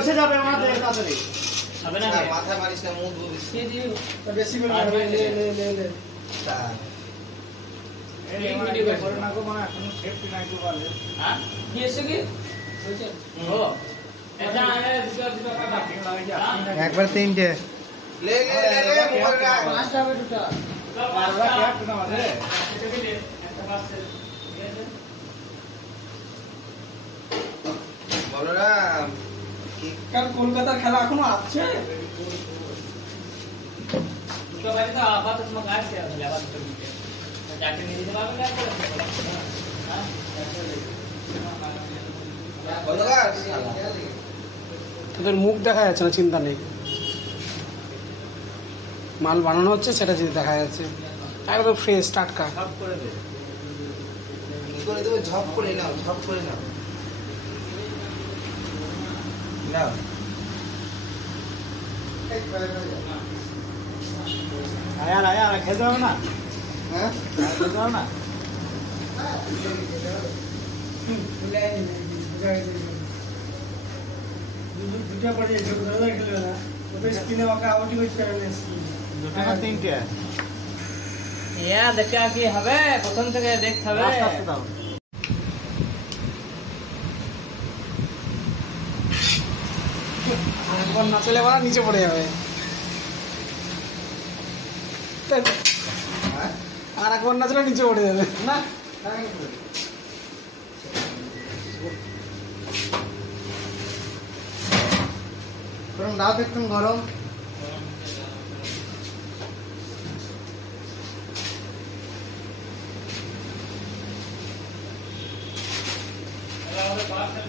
বসে যাবে মাঠে তাড়াতাড়ি হবে না মাথা মারিস না মুখ ধুবিস কি দিও বেশি করে লে এই ভিডিও করে না গো মানে এখন সেফটি নাই তো বলে হ্যাঁ কি এসে কি হয়েছে ও এটা দুটো কাটা একবার তিনটে ले ले ले ले मोबाइल रख পাঁচটা হবে দুটো আর ওরা ক্যাপ না মানে बोलो ना কাল কলকাতার খেলা এখনো আছে দুটো বাজে তো আপাতত তোমার কাজ শেষ হবে আবার দুটো দিতে যাকে নিয়ে যেতে পারবে না হ্যাঁ बोलो का তোদের মুখ দেখা যাচ্ছে না, চিন্তা নেই। মাল বানানো হচ্ছে সেটা যদি দেখা যাচ্ছে, একদম ফ্রেশ টাটকা। সব করে দে কি করে দেবো ঝপ করে নাও ঝপ করে নাও নাও আয়ার আয়ার খেতে হবে না হ্যাঁ খেতে হবে না দুটা পড়ে যাচ্ছে দাদা খেলবে না ওদের স্ক্রিনে ওকে আউটই হচ্ছে দুটো না তিনটে ইয়া দেখে কি হবে প্রথম থেকে দেখতে হবে আস্তে আস্তে দাও একবার না চলে বলা নিচে পড়ে যাবে, আর একবার না চলে নিচে পড়ে যাবে না। গরম দাও তো একটু গরম আমাদের পার্সেল